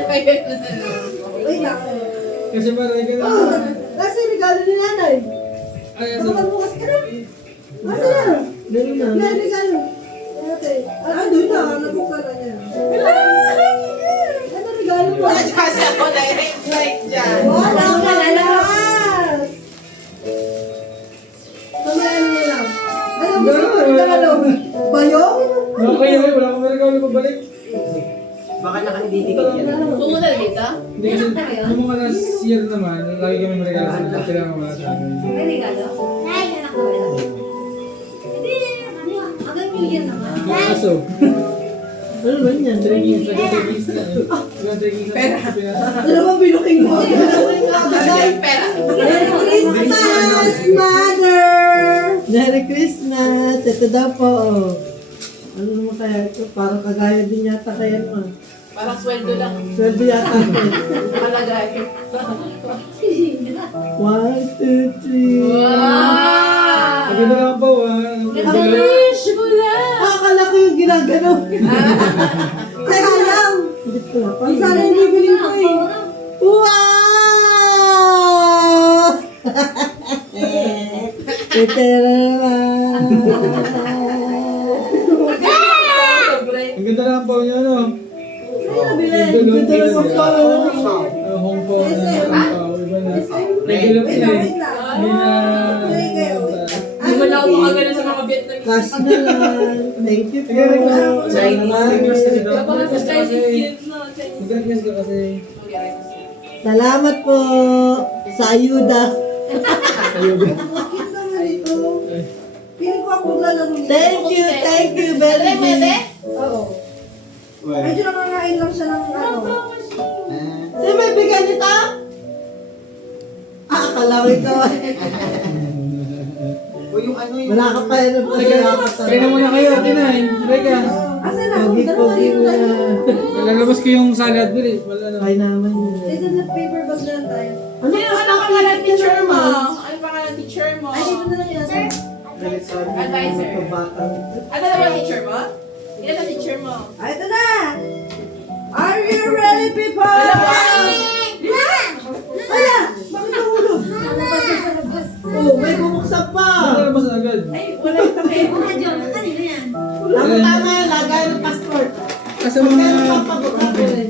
Wait lang. Kasi parang ka na. Kasi regalo ni nanay. Ay, Kapag bukas ka na. Asa na? Ganun na. May regalo. Ate. Doon na. Nabuksan na niya. Ano regalo mo? Kasi ako direct flight dyan. Wala ka lalas. Samayan niyo lang. Ano gusto mo? Regalo. Bayong? Okay, wala akong regalo pabalik. Baka nakadidikit yan. Pumunta na dito? Hindi kasi, yung mga last year naman, lagi kami regalo sa mga kailangan wala sa amin. May regalo? Nay, anak ko. Hindi, ano, hanggang New Year naman. Aso. Ano ba yan? Trigis, nag-trigis na. Nag-trigis na. Ano ba binuking mo? Pera. Merry Christmas, Mother! Merry Christmas! Ito daw po. Oh. Ano naman kaya ito? Parang kagaya din yata kaya mo. Parang sweldo lang. Sweldo yata ito. Nakalagay. 1, 2, 3. Wow! Ang ganda lang po, Wish mo lang! Akala ko yung ginagano. Teka lang! Hindi ko na. Ang sana hindi bilhin ko eh. Wow! Ito naman. Ang ganda lang po niya, no? Sa'yo nabili. Ito naman po. Hong Kong na, iba na. Wait Regular lang, na eh. wait lang. Hindi na... Wait kayo. Hindi mo lang ako makagana sa mga Vietnamese. Cash na lang. Thank you po. Chinese. Request kasi daw. Kapag mas Chinese yun, no? Mag-request ka kasi. Salamat po sa ayuda. Ayun. Bakit naman ito? Piling ko ako lalaro nito. Thank you very much. Oo. Medyo nakakain lang siya ng ano. Sino may bigyan nito? Akala ko ito. O yung ano yung... Wala ka pa yun. Kaya na muna kayo, Tinay. Teka. Asa na? Pogi Dalawa dito na. tayo. Lalabas ko yung salad bilis. Wala na. Ay naman Sa yun. isang paper bag na lang tayo. Ano Ano pangalan ng teacher mo? Ano pangalan ng teacher mo? Ay, dito na lang yan. Advisor. Pagbatang. Ano naman teacher mo? Ilan ang teacher mo? Ay, ito na! Are you ready, people? Ala! Bakit nahulog? Oh, may bumuksan pa. Lalabas na agad. Ay, wala yung kape. Mga John, kanina yan. Tama yan, lagay ng passport. Kasi Kaya mga... napapabuka ko rin.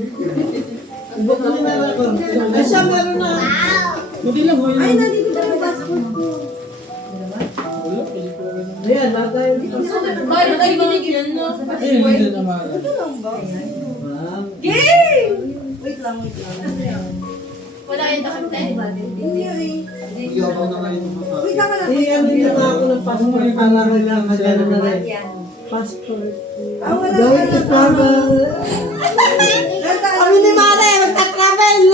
Book mo na ako. Ay siya, meron na. Buti lang ho yun. Ay, nandito na yung passport ko. Wala, pwede po ako. Ayan, lagay ng passport. Bakit tayo binigyan, no? Ayun, hindi na naman. Ito lang ba? Wow. Game! Wait lang. Wala kayong takante? Hindi eh. Yabaw na nga yung mga... Wait lang ka lang. Ano yung ako ng passport para magkano na rin. Yan. Passport. Ah, wala Going ka to lang. travel. Ganda. Kami ni Mare, magta-travel. Mel!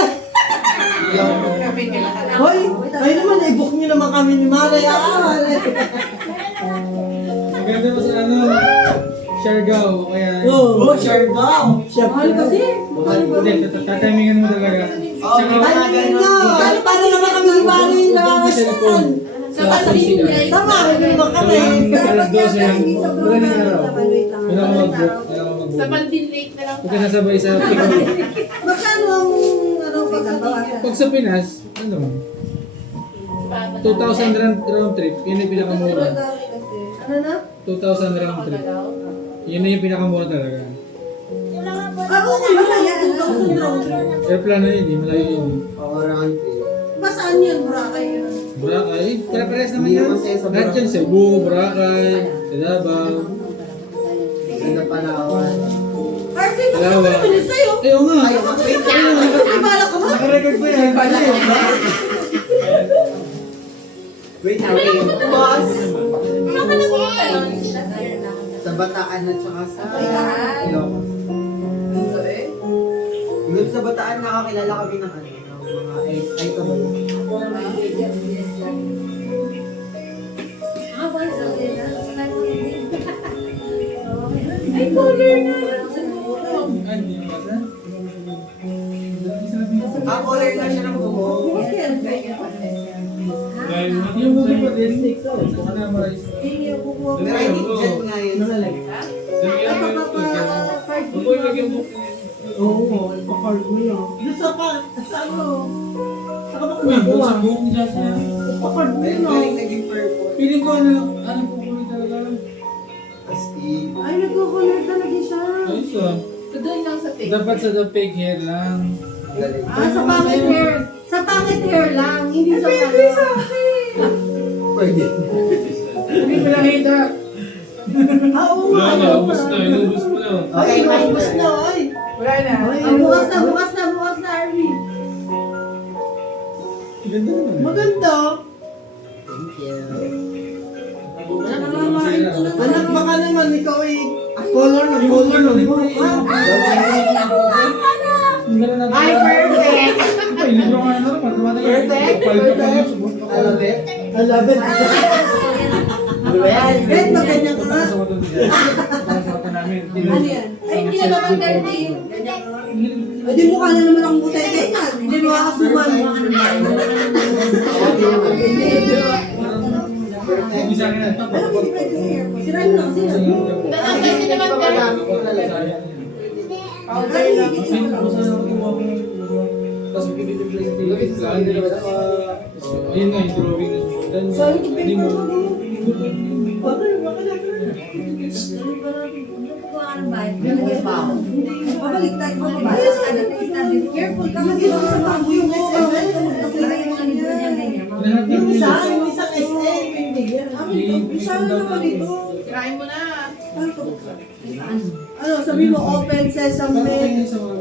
Hoy, kayo naman, i-book niyo naman kami ni Mare. Mare. Maganda mo sa ano, Siargao, kaya... Oh, Siargao. Mahal kasi. Hindi, tatimingan mo talaga. Tsaka, Ay, no. Paano naman kami ni Mare nakakasyan? Sama, hindi naman kami. alas 12 lang. Wala nang araw. Wala akong mag-book. Wala akong mag-book. Sa pandin late na lang. Huwag ka nasabay sa pick-up. Magkano ang Pag sa Pinas, ano, 2,000 round trip, yun yung pinakamura. Ano na? 2,000 round trip. Yun na yung pinakamura talaga. Okay ba yan? Airplane yun, eh, malayo yun. Pawaraan ko. Ba saan yun? Boracay yun. Boracay, pare-pares naman Hindi yan. naman siya sa Lahat yan, Cebu, Boracay, Davao. Ganda Palawan. Arvin, gusto ko Dalawa. naman yun sa'yo. Ayaw nga. Ay, bala ka ba? Nakarecord ko yan. Wait, boss. Saan ka nagpunta yun? Sa Bataan at saka sa Ilocos. Doon sa Bataan nakakilala kami ng ano, ng mga ay kabalo. Ay, color na. Color na siya ng buhok. Yung movie pa din. Baka na marais. Meron jet nga yun. Oo, ipakard mo yun. Doon sa ano? Sa ka ba Uy, kumakuha? sa buong dyan siya. Ipakard mo Ayun, yun. galing naging purple. Feeling ko ano pupulit talaga. Astig. Ay, nagko-color talaga siya. Ayos ah. So doon lang sa take. Dapat sa the fake hair lang. Galing. Sa pangit hair. Sa pangit hair lang. Hindi sa Pwede. Hindi ko nakita. Oo nga. Naubos na, inubos mo na. Okay, Naubos na, oy. Wala na. Bukas na, Arvin. Ganda naman. Maganda. Thank you. Anak, baka naman ikaw ay color ng buhok, ha? Ay, perfect. Ay, libro nga na naman. Perfect. Palito pa Perfect. mo subot. I love it. I love it. Ano ba yan? Ben, maganda ka nga. Sa mata nila. Sa mata namin. Ano yan? Ay, hindi na naman dirty. Ay, di mukha na naman akong butay ganyan. Hindi makakasuman. Hindi sa akin na. Ano, hindi pwede sa hair ko. Sirain mo lang sila. Tatanggal din naman dirty. Ay, hindi ko Tapos pipitip lang sa ayun nga, yung drawing na susundan. Saan ko Hindi mo. Pabalik tayo, pabalik. Careful ka kasi ako sa bago yung SM. Kasi yung mga libro niya ganyan. Yung isang SM, hindi yan. Siya na naman dito. Tirahin mo na. Ano, sabi mo, open sesame.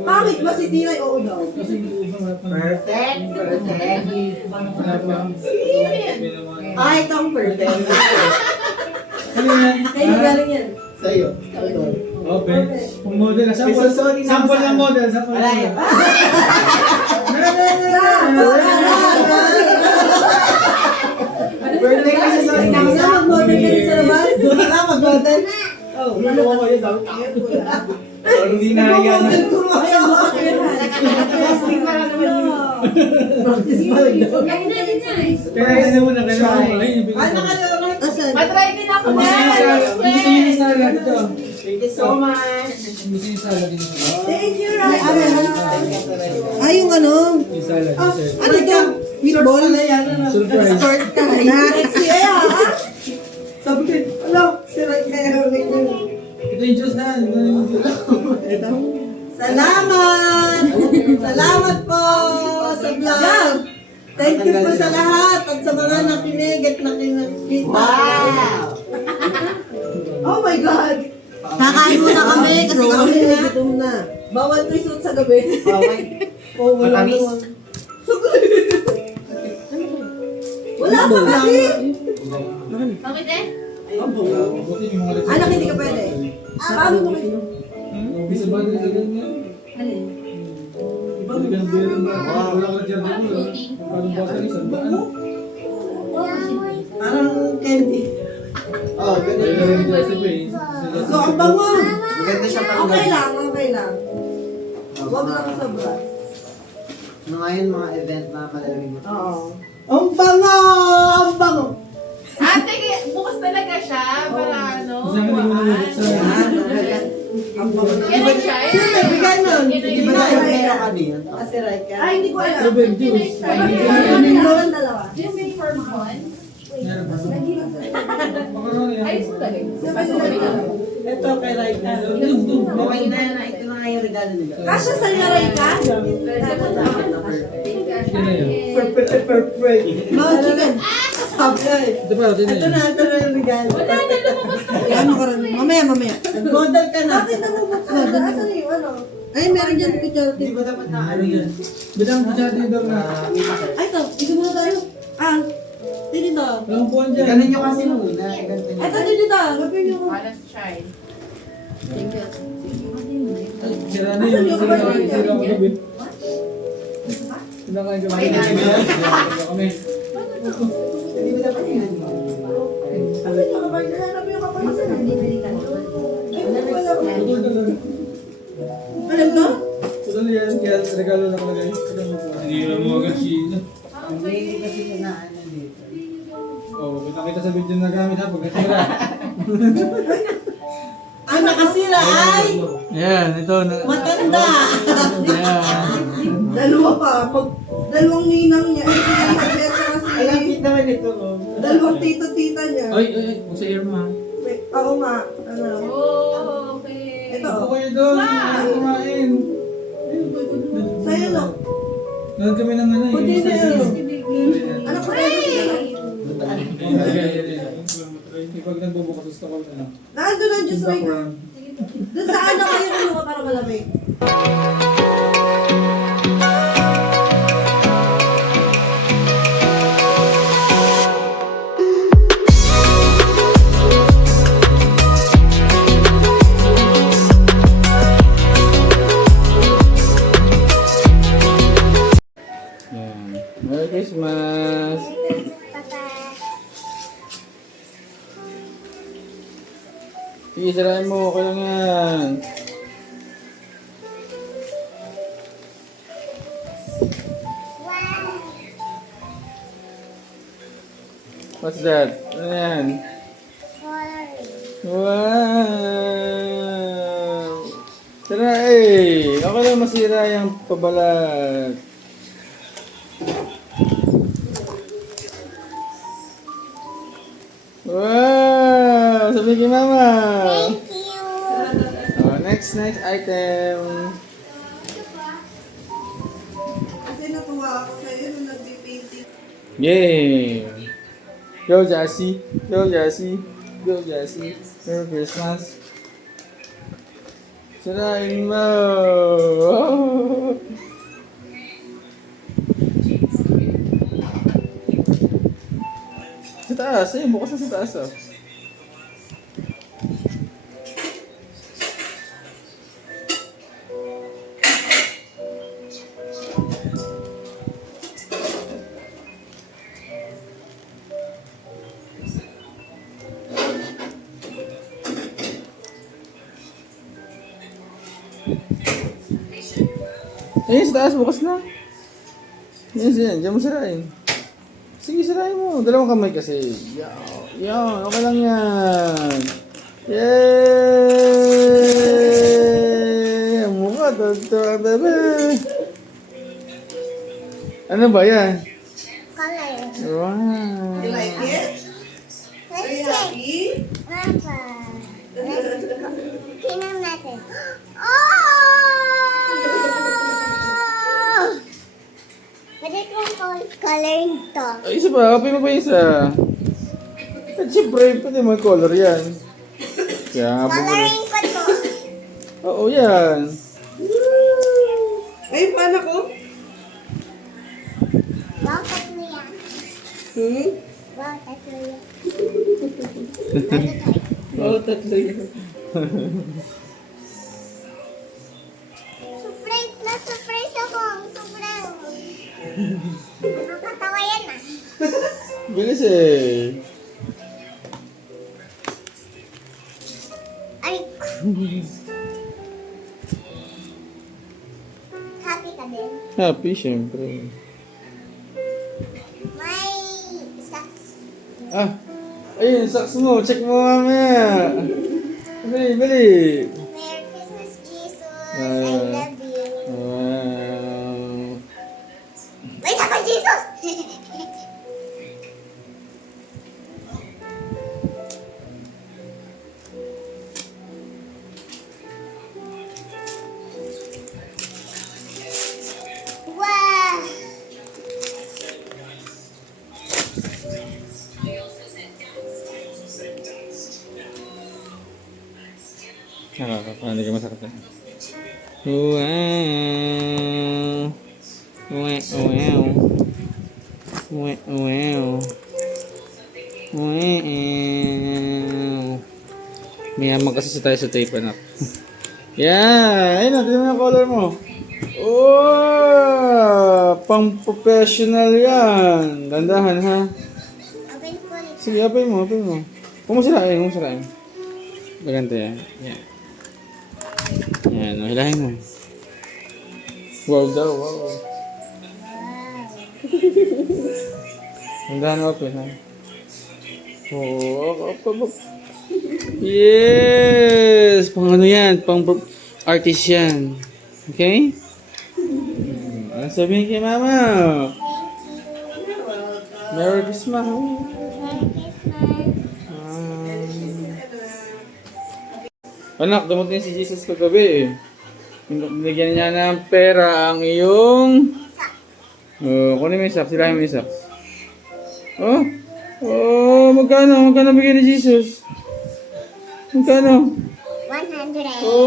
Pangit ba si Tinay? Oo daw. Kasi hindi ko Perfect. Perfect. wala pa. Ay, ito ang perfect. Ano yan? Kayo galing yan. Sa'yo. Oh, bench. Kung model. Sample, Sorry na sample ako ng sa- model. Sample Wala ng yan. Perfect kasi sorry na ako sa Mag-model ka rin sa labas. Mag-model. Oh, ano ka kayo daw? Parang di na yan. Casting para naman yun. Kaya na muna. Kaya na muna. Ay, Ay, nakalala. Asan? Matry din ako. Ang gusto niyo sa gusto niyo sa salad ito. Thank you so much. Ang gusto niyo sa salad dito. Thank you, Ryan. Ay, yung ano? Yung salad. Ah, dessert. ano ito? Meatball? Surprise. Sexy kaya, ha? Sabi ko, alam, sira kaya ganyan. Ito yung juice na. Ito yung juice. Ito. Salamat! Salamat po sa vlog. Thank you po sa lahat at sa mga nakinig at nakinakita. Wow! Oh my God! Kakain muna kami kasi kami na. Gutom na. Bawal trisot sa gabi. Oh, wala Matamis. naman. Wala pa kasi. Bakit eh? Buti yung mga recipe. Anak, hindi ka pwede. Paano mo kayo? Bisa ba din sa ganyan? Alin? Ibang Wala ko dyan ako. Parang battery, sandaan. Parang candy. Oh, ganun. Ayun na rin dyan sa face. So, ang bango. Maganda siya pang Okay lang, okay lang. Huwag lang sobra. Ngayon mga event na malamig mo. Oo. Ang bango! Ang bango! Ate, bukas talaga siya. Para ano? Kasi hindi mo nabuksan. Ang bango na. Kailan siya? Sino nagbigay nun? Di ba na yung pera kanina? Kasi right ka. Ay, hindi ko alam. Sabi, juice. Kami lang dalawa. Just wait for one. Meron ba? Makaroni yan. Ayos mo talaga. Ito kay Raika. Okay na yan. Ito na nga yung regalo nila. Kasha sa laray ka? Sino yun? Perfect. Mga chicken. Sabi ay. Ito pa, ito Ito na na yung regalo. Ano ka rin? Mamaya. Model ka na. Bakit ano ba? Asan yung ano? Ay, meron dyan picture. Di ba dapat na Ano yan? Bidang kutsara dito na. Ay, ito. Ito muna tayo. Ah, dito. Walang puwan dyan. Ganun nyo kasi muna. Ganito nyo. Ito, dito. Gapin nyo. Let's try. Sira na yun. Sira ko gabi. Sila nga yung gabi. Kami. Di ba dapat yan? Asan yung kapag? Hanap yung kapag. Asan yung dinilikan? Tutol ka lang. Alam ko? Tutol yan. Kaya regalo na kalagay. Hindi na mo agad siya. Hindi kasi na ano dito. Oh, kita sa video na gamit ha. Pag natira. Ang nakasira ay Yan, ito. matanda. Yan. Dalawa pa. Pag dalawang ninang niya. Ay, hindi kasi. Alam kita naman ito. Oh. Dalawang tito-tita niya. Ay, huwag sa ear mo ha. Wait, ako nga. Ano? Oh, okay. Ito. Ako kayo doon. Wow. Kumain. Sa'yo, no? Nanood kami ng ano eh. Pwede na Station. yun. Ano ko tayo sila? Pag nagbubukas gusto ko na lang. Nandun ang Diyos may. Background. Doon sa ano kayo kumuha para malamig. Yan. Merry Christmas! Sige, sarayin mo. Okay lang yan. What's that? Ano yan? Wow! Tara eh! Okay lang masira yung pabalat. Wow! Sabi kay mama! Thank you. Oh, next item. Kasi natuwa ako sa'yo nung nagpipainting. Yay! Go Jassy! Go Jassy! Go Jassy! Merry Christmas! Sirain mo! Sa taas! Ayun, bukas na sa taas oh. Ayun, sa taas, bukas na. Yan, diyan mo sirain. Sige, sirain mo. Dalawang kamay kasi. Yan, okay lang yan. Yay! Ang mukha, ang bebe. Ano ba yan? Color. Wow. You like it? Are you happy? Papa. Tingnan natin. Oh! Pwede kong coloring to. Ay, isa pa. Kapay mo pa isa. At siyempre, pwede mo yung color yan. Kaya nga po. Coloring ko to. Oo, yan. Ay, paano ko? Bakit mo yan? Hmm? Bakit mo yan? Oo, tatlo yan. Surprise na surprise ako. Surprise! Bilis eh. Ay. Happy ka din? Happy, syempre. May socks. Ah, ayun, socks mo. Check mo mamaya. Bili, bili. Merry Christmas, Jesus. I Ah. love you. Wow. Wait ako, Jesus! Wow! Hindi ka masakit na. Wow. Wow. Wow. Wow. Wow. Wow. Mayaman kasi tayo sa tape, anak. Yeah! Ayun na, tignan mo yung color mo. Oh! Pang-professional yan. Dandahan, ha? Open ko ulit. Sige, open mo, open mo. Huwag mo sirain, huwag mo sirain. Maganda yan. Yan. Yan, hilahin mo. Wow daw, wow. Dandahan open, ha? Oh, up. Yes! Pang ano yan? Pang artist yan. Okay? Ano sabihin kay mama? Merry Christmas. Merry Christmas. Anak, dumating si Jesus kagabi eh. Binigyan niya ng pera ang iyong... kunin mo yung socks. Silahin mo yung socks. Magkano? Magkano bigyan ni Jesus? Magkano? 100. Wow!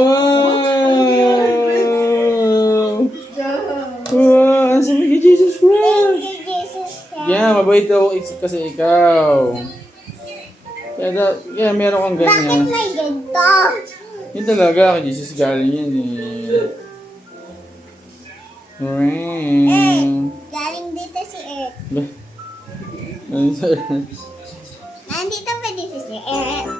Wow! Ang sabi kay Jesus Christ! Thank you, Jesus. Yeah, mabait ako kasi ikaw. Kaya meron kang Bakit ganyan. may ganito? Yun talaga, kay Jesus galing yan eh. Wow! Galing dito si Earth. Ano sa'yo? Nandito pa dito si Earth.